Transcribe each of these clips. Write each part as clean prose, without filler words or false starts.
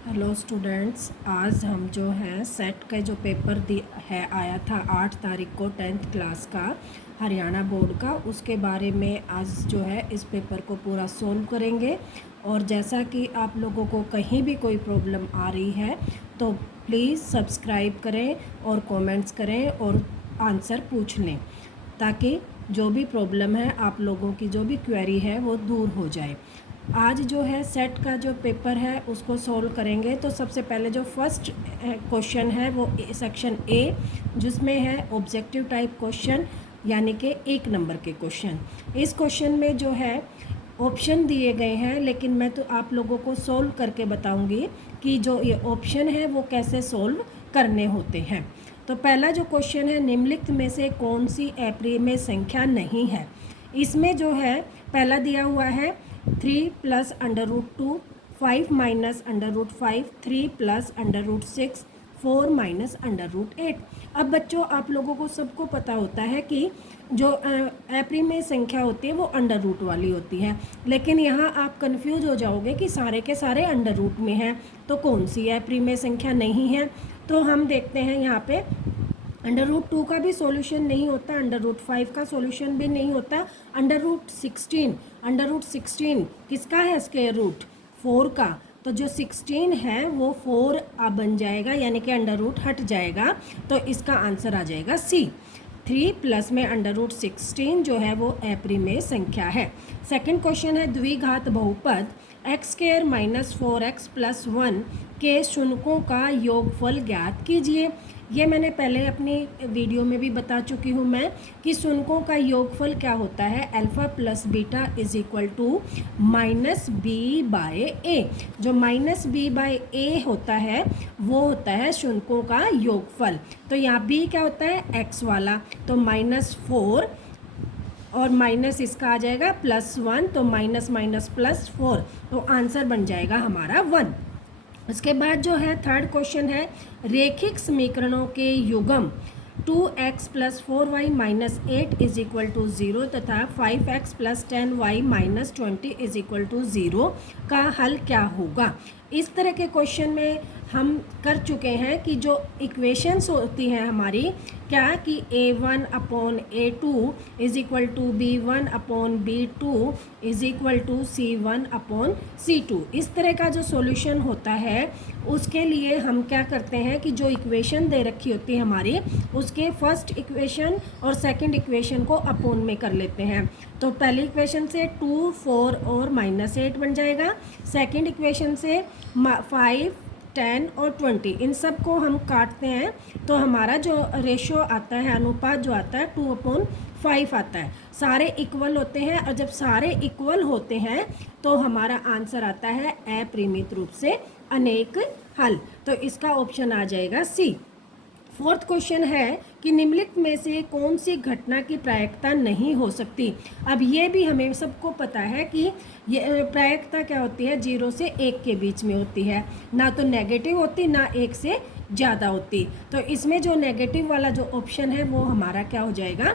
Hello students, आज हम जो है सेट का जो पेपर आया था 8 तारीख को 10th क्लास का हरियाणा बोर्ड का, उसके बारे में आज जो है इस पेपर को पूरा सोल्व करेंगे। और जैसा कि आप लोगों को कहीं भी कोई प्रॉब्लम आ रही है तो प्लीज़ सब्सक्राइब करें और कमेंट्स करें और आंसर पूछ लें, ताकि जो भी प्रॉब्लम है आप लोगों की जो भी क्वेरी है वो दूर हो जाए। आज जो है सेट का जो पेपर है उसको सॉल्व करेंगे। तो सबसे पहले जो फर्स्ट क्वेश्चन है वो सेक्शन ए, जिसमें है ऑब्जेक्टिव टाइप क्वेश्चन, यानी कि 1 नंबर के क्वेश्चन। इस क्वेश्चन में जो है ऑप्शन दिए गए हैं, लेकिन मैं तो आप लोगों को सॉल्व करके बताऊंगी कि जो ये ऑप्शन है वो कैसे सॉल्व करने होते हैं। तो पहला जो क्वेश्चन है, निम्नलिखित में से कौन सी अप्रिमेय संख्या नहीं है। इसमें जो है पहला दिया हुआ है 3 + √2, 5 - √5, 3 + √6, 4 - √8। अब बच्चों, आप लोगों को सबको पता होता है कि जो अप्रिमेय संख्या होती है वो अंडर रूट वाली होती है, लेकिन यहाँ आप कंफ्यूज हो जाओगे कि सारे के सारे अंडर रूट में हैं, तो कौन सी अप्रिमेय संख्या नहीं है। तो हम देखते हैं यहाँ पे √2 का भी सॉल्यूशन नहीं होता, √5 का सॉल्यूशन भी नहीं होता, √16 किसका है, स्क्वायर रूट 4 का। तो जो 16 है वो 4 बन जाएगा, यानी कि अंडर रूट हट जाएगा, तो इसका आंसर आ जाएगा सी। 3 प्लस में √16 जो है वो अप्रिमेय संख्या है। सेकंड क्वेश्चन है द्विघात बहुपद x² - 4x + 1 के शून्यों का योगफल ज्ञात कीजिए। ये मैंने पहले अपनी वीडियो में भी बता चुकी हूँ मैं कि शून्यों का योगफल क्या होता है, alpha plus beta is equal to -b/a। जो -b/a होता है वो होता है शून्यों का योगफल। तो यहाँ b क्या होता है, x वाला, तो -4 और माइनस इसका आ जाएगा +1, तो माइनस माइनस +4, तो आंसर बन जाएगा हमारा 1। उसके बाद जो है थर्ड क्वेश्चन है रेखिक समीकरणों के युग्म 2x + 4y - 8 = 0 तथा 5x + 10y - 20 = 0 का हल क्या होगा। इस तरह के क्वेश्चन में हम कर चुके हैं कि जो इक्वेशंस होती हैं हमारी, क्या कि a1/a2 = b1/b2 = c1/c2। इस तरह का जो सॉल्यूशन होता है उसके लिए हम क्या करते हैं कि जो इक्वेशन दे रखी होती है हमारी, उसके फर्स्ट इक्वेशन और सेकंड इक्वेशन को अपोन में कर लेते हैं। तो पहली इक्वेशन से 2, 4 और -8 बन जाएगा। सेकंड इक्वेशन से 5, 10 और 20, इन सब को हम काटते हैं तो हमारा जो रेशो आता है, अनुपात जो आता है 2/5 आता है। सारे इक्वल होते हैं, और जब सारे इक्वल होते हैं तो हमारा आंसर आता है अपरिमित रूप से अनेक हल। तो इसका ऑप्शन आ जाएगा सी। फोर्थ क्वेश्चन है कि निम्नलिखित में से कौन सी घटना की प्रायिकता नहीं हो सकती। अब ये भी हमें सबको पता है कि ये प्रायिकता क्या होती है, 0 से 1 के बीच में होती है, ना तो नेगेटिव होती ना 1 से ज़्यादा होती। तो इसमें जो नेगेटिव वाला जो ऑप्शन है वो हमारा क्या हो जाएगा,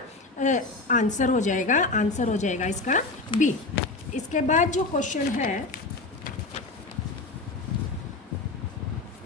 आंसर हो जाएगा, आंसर हो जाएगा इसका बी। इसके बाद जो क्वेश्चन है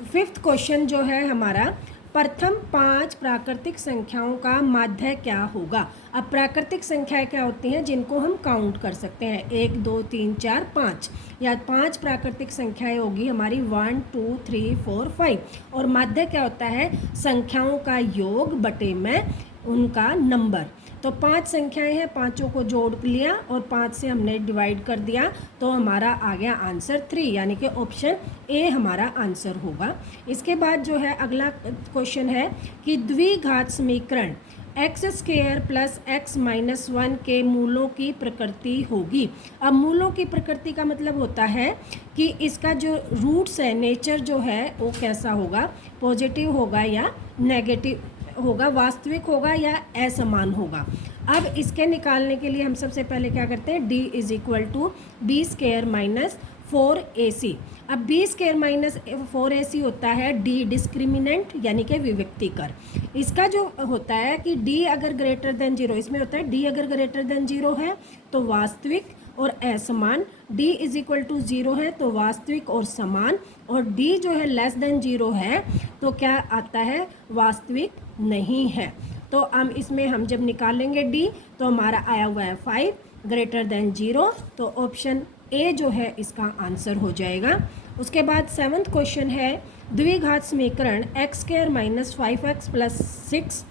फिफ्थ क्वेश्चन जो है हमारा, प्रथम 5 प्राकृतिक संख्याओं का माध्य क्या होगा। अब प्राकृतिक संख्याएं क्या होती हैं जिनको हम काउंट कर सकते हैं, 1, 2, 3, 4, 5, या 5 प्राकृतिक संख्याएं होगी हमारी 1, 2, 3, 4, 5। और माध्य क्या होता है, संख्याओं का योग बटे में उनका नंबर। तो 5 संख्याएं हैं, पाँचों को जोड़ लिया और 5 से हमने डिवाइड कर दिया, तो हमारा आ गया आंसर 3, यानी कि ऑप्शन ए हमारा आंसर होगा। इसके बाद जो है अगला क्वेश्चन है कि द्विघात समीकरण x² + x - 1 के मूलों की प्रकृति होगी। अब मूलों की प्रकृति का मतलब होता है कि इसका जो रूट्स है, नेचर जो है वो कैसा होगा, पॉजिटिव होगा या नेगेटिव होगा, वास्तविक होगा या असमान होगा। अब इसके निकालने के लिए हम सबसे पहले क्या करते हैं, d = b² - 4ac। अब b² - 4ac होता है d डिस्क्रिमिनेंट, यानी कि विविक्तिकर। इसका जो होता है कि d अगर ग्रेटर देन 0, इसमें होता है d अगर ग्रेटर देन 0 है तो वास्तविक और असमान। d इज इक्वल टू 0 है तो वास्तविक और समान, और d जो है लेस देन 0 है तो क्या आता है, वास्तविक नहीं है। तो हम जब निकालेंगे d तो हमारा आया हुआ है 5 ग्रेटर देन 0, तो ऑप्शन ए जो है इसका आंसर हो जाएगा। उसके बाद 7वां क्वेश्चन है द्विघात समीकरण x square minus 5x plus 6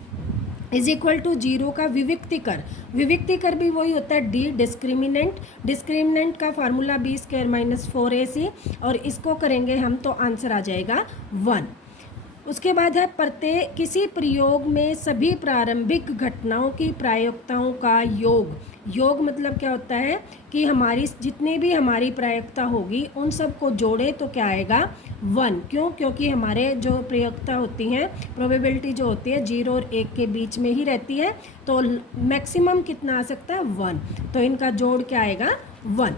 is equal to 0 का विविक्तिकर। विविक्तिकर भी वही होता है डी डिस्क्रिमिनेंट। डिस्क्रिमिनेंट का formula b square minus 4ac, और इसको करेंगे हम तो आंसर आ जाएगा 1। उसके बाद है प्रत्येक किसी प्रयोग में सभी प्रारंभिक घटनाओं की प्रायिकताओं का योग। योग मतलब क्या होता है कि हमारी जितनी भी हमारी प्रायिकता होगी उन सब को जोड़े तो क्या आएगा 1। क्यों? क्योंकि हमारे जो प्रायिकता होती हैं, प्रोबेबिलिटी जो होती है 0 और 1 के बीच में ही रहती है, तो मैक्सिमम कितना आ सकता है 1, तो इनका जोड़ क्या आएगा 1।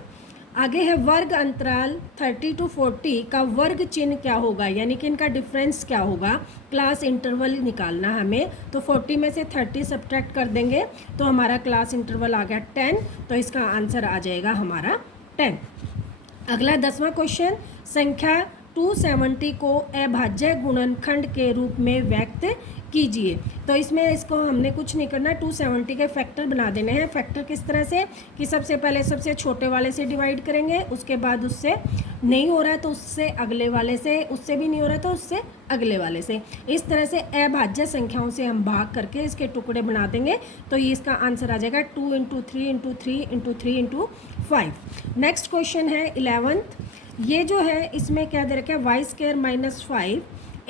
आगे है वर्ग अंतराल 30 to 40 का वर्ग चिन्ह क्या होगा, यानी कि इनका डिफरेंस क्या होगा। क्लास इंटरवल निकालना हमें, तो 40 में से 30 सब्ट्रैक्ट कर देंगे तो हमारा क्लास इंटरवल आ गया 10, तो इसका आंसर आ जाएगा हमारा 10। अगला 10वां क्वेश्चन, संख्या 270 को अभाज्य गुणनखंड के रूप में व्यक्त कीजिए। तो इसमें इसको हमने कुछ नहीं करना, 270 के फैक्टर बना देने हैं। फैक्टर किस तरह से कि सबसे पहले सबसे छोटे वाले से डिवाइड करेंगे, उसके बाद उससे नहीं हो रहा है तो उससे अगले वाले से, उससे भी नहीं हो रहा तो उससे अगले वाले से। इस तरह से अभाज्य संख्याओं से हम भाग करके इसके टुकड़े बना देंगे, तो ये इसका आंसर आ जाएगा 2 × 3 × 3 × 3 × 5। नेक्स्ट क्वेश्चन है 11th। ये जो है इसमें क्या दे रखा है, वाई स्क्वायर माइनस 5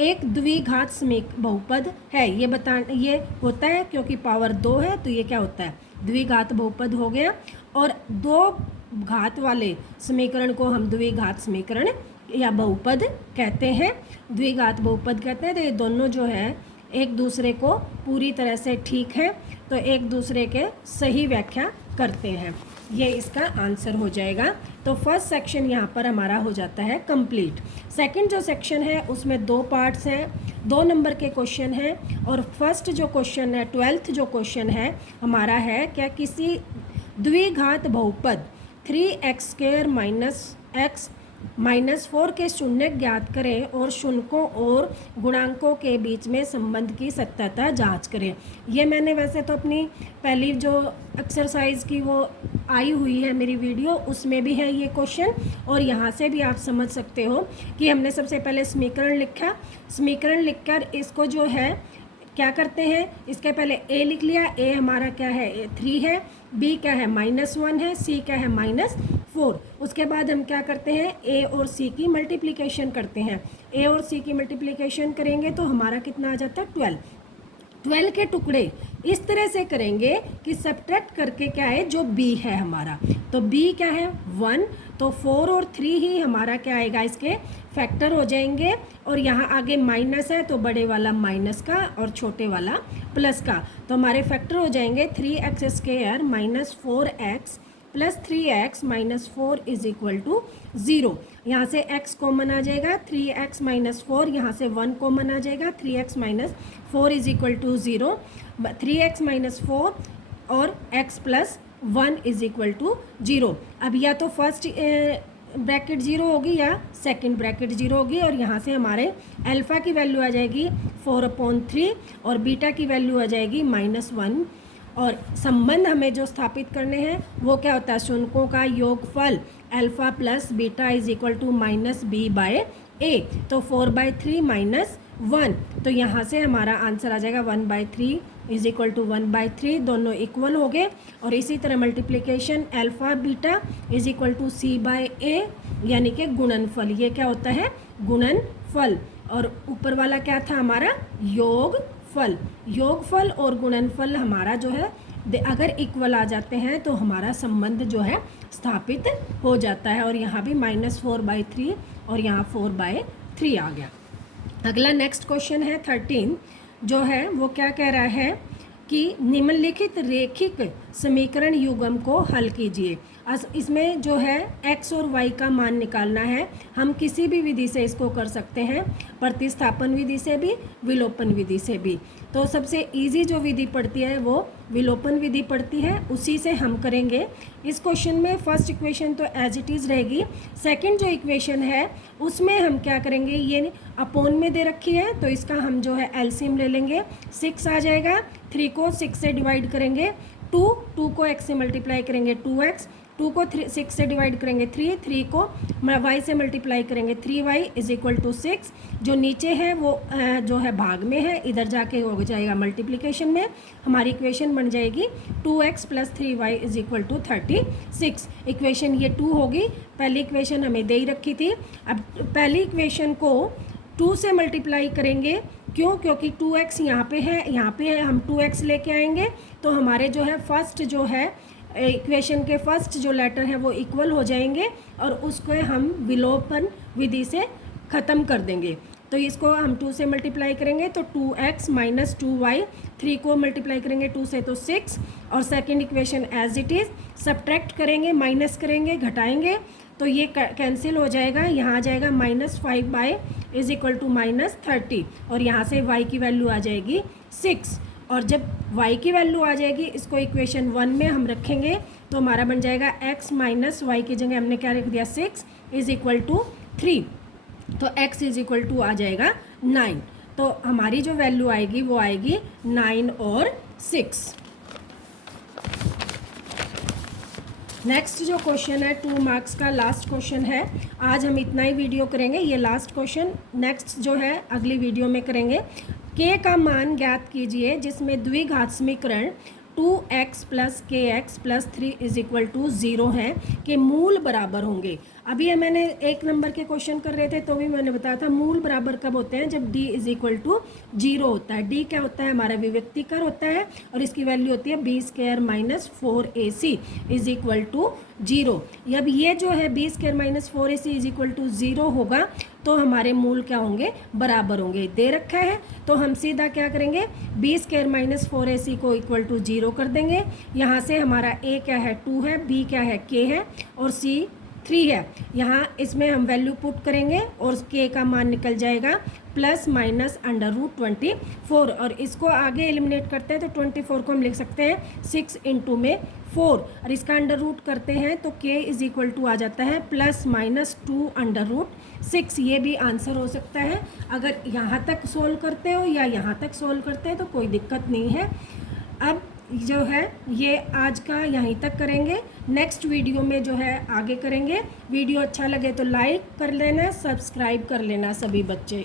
एक द्विघात बहुपद है। ये होता है क्योंकि पावर 2 है तो ये क्या होता है, द्विघात बहुपद हो गया। और 2 घात वाले समीकरण को हम द्विघात समीकरण या बहुपद कहते हैं, द्विघात बहुपद कहते हैं। तो ये दोनों जो है एक दूसरे को पूरी तरह से ठीक है, तो एक दूसरे के सही व्याख्या करते हैं, ये इसका आंसर हो जाएगा। तो फर्स्ट सेक्शन यहाँ पर हमारा हो जाता है कंप्लीट। सेकंड जो सेक्शन है उसमें 2 पार्ट्स हैं, 2 नंबर के क्वेश्चन हैं। और फर्स्ट जो क्वेश्चन है 12th जो क्वेश्चन है हमारा है क्या, किसी द्विघात बहुपद 3x² - x - 4 के शून्य ज्ञात करें और शून्यों और गुणांकों के बीच में संबंध की सत्यता जांच करें। ये मैंने वैसे तो अपनी पहली जो एक्सरसाइज की वो आई हुई है मेरी वीडियो, उसमें भी है ये क्वेश्चन, और यहाँ से भी आप समझ सकते हो कि हमने सबसे पहले समीकरण लिखा, समीकरण लिखकर इसको जो है क्या करते हैं, इसके पहले a लिख लिया, a हमारा क्या है 3 है, b क्या है -1 है, c क्या है -4। उसके बाद हम क्या करते हैं, a और c की मल्टीप्लिकेशन करते हैं। a और c की मल्टीप्लिकेशन करेंगे तो हमारा कितना आ जाता है 12 के टुकड़े इस तरह से करेंगे कि सब्ट्रैक्ट करके क्या है जो b है हमारा, तो b क्या है 1, तो 4 और 3 ही हमारा क्या आएगा, इसके फैक्टर हो जाएंगे। और यहाँ आगे माइनस है तो बड़े वाला माइनस का और छोटे वाला प्लस का, तो हमारे फैक्टर हो जाएंगे 3x² - 4x + 3x - 4 = 0। यहाँ से x कॉमन आ जाएगा, 3x - 4, यहाँ से 1 कॉमन आ जाएगा, 3x - 4 = 0, 3x - 4 और x + 1 = 0। अब या तो फर्स्ट ब्रैकेट 0 होगी या सेकंड ब्रैकेट 0 होगी, और यहाँ से हमारे अल्फ़ा की वैल्यू आ जाएगी 4/3 और बीटा की वैल्यू आ जाएगी -1। और संबंध हमें जो स्थापित करने हैं वो क्या होता है, शून्यों का योगफल अल्फ़ा + बीटा = -b/a, तो 4/3 - 1, तो यहाँ से हमारा आंसर आ जाएगा 1/3 = 1/3, दोनों इक्वल हो गए। और इसी तरह मल्टीप्लिकेशन अल्फ़ा बीटा = c/a, यानी कि गुणनफल, ये क्या होता है गुणनफल। और ऊपर वाला क्या था हमारा योगफल। योगफल और गुणनफल हमारा जो है अगर इक्वल आ जाते हैं तो हमारा संबंध जो है स्थापित हो जाता है। और यहाँ भी -4/3 और यहाँ 4/3 आ गया। अगला नेक्स्ट क्वेश्चन है 13 जो है वो क्या कह रहा है कि निम्नलिखित रेखिक समीकरण युग्म को हल कीजिए। इसमें जो है x और y का मान निकालना है। हम किसी भी विधि से इसको कर सकते हैं, प्रतिस्थापन विधि से भी, विलोपन विधि से भी। तो सबसे इजी जो विधि पड़ती है वो विलोपन विधि पड़ती है, उसी से हम करेंगे। इस क्वेश्चन में फर्स्ट इक्वेशन तो एज इट इज़ रहेगी। सेकंड जो इक्वेशन है उसमें हम क्या करेंगे, ये अपोन में दे रखी है तो इसका हम जो है एलसीएम ले लेंगे। 6 आ जाएगा, 3 को 6 से डिवाइड करेंगे 2 को x से मल्टीप्लाई करेंगे 2x, 2 को 6 से डिवाइड करेंगे 3 को y से मल्टीप्लाई करेंगे 3y इज इक्वल टू 6। जो नीचे है वो जो है भाग में है, इधर जाके हो जाएगा मल्टीप्लिकेशन में। हमारी इक्वेशन बन जाएगी 2x + 3y is equal to 36। Equation ये 2 होगी। पहली इक्वेशन हमें दे ही रखी थी। अब पहली इक्वेशन को 2 से मल्टीप्लाई करेंगे, क्यों? क्योंकि 2x यहाँ पे है, हम 2x लेके आएंगे तो हमारे जो है फर्स्ट जो है इक्वेशन के फर्स्ट जो लेटर है वो इक्वल हो जाएंगे और उसको हम विलोपन विधि से ख़त्म कर देंगे। तो इसको हम 2 से मल्टीप्लाई करेंगे तो 2x - 2y, 3 को मल्टीप्लाई करेंगे 2 से तो 6, और second equation as it is. Subtract करेंगे, माइनस करेंगे, घटाएंगे तो ये कैंसिल हो जाएगा। यहाँ आ जाएगा -5y इज इक्वल टू -30, और यहाँ से y की वैल्यू आ जाएगी 6। और जब y की वैल्यू आ जाएगी, इसको इक्वेशन 1 में हम रखेंगे तो हमारा बन जाएगा x - y की जगह हमने क्या रख दिया 6 इज इक्वल टू 3, तो x इज इक्वल टू आ जाएगा 9। तो हमारी जो वैल्यू आएगी वो आएगी 9 और 6। नेक्स्ट जो क्वेश्चन है 2 मार्क्स का लास्ट क्वेश्चन है। आज हम इतना ही वीडियो करेंगे, ये लास्ट क्वेश्चन। नेक्स्ट जो है अगली वीडियो में करेंगे। k का मान ज्ञात कीजिए जिसमें द्विघात समीकरण 2x + kx + 3 is equal to 0 है के मूल बराबर होंगे। अभी मैंने 1 नंबर के क्वेश्चन कर रहे थे तो भी मैंने बताया था मूल बराबर कब होते हैं, जब d इज इक्वल टू 0 होता है। d क्या होता है, हमारा विविक्तिकर होता है और इसकी वैल्यू होती है b² - 4ac is equal to 0। अब ये जो है b² - 4ac is equal to 0 होगा तो हमारे मूल क्या होंगे, बराबर होंगे। दे रखा है तो हम सीधा क्या करेंगे, b² - 4ac को इक्वल टू 0 कर देंगे। यहाँ से हमारा a क्या है 2 है, b क्या है k है और c 3 है। यहाँ इसमें हम वैल्यू पुट करेंगे और k का मान निकल जाएगा ±√24, और इसको आगे एलिमिनेट करते हैं तो 24 को हम लिख सकते हैं 6 × 4, और इसका अंडर रूट करते हैं तो k इज इक्वल टू आ जाता है +−2√6। ये भी आंसर हो सकता है। अगर यहाँ तक सोल्व करते हो या यहाँ तक सोल्व करते हैं तो कोई दिक्कत नहीं है। अब जो है ये आज का यहीं तक करेंगे, नेक्स्ट वीडियो में जो है आगे करेंगे। वीडियो अच्छा लगे तो लाइक कर लेना, सब्सक्राइब कर लेना सभी बच्चे।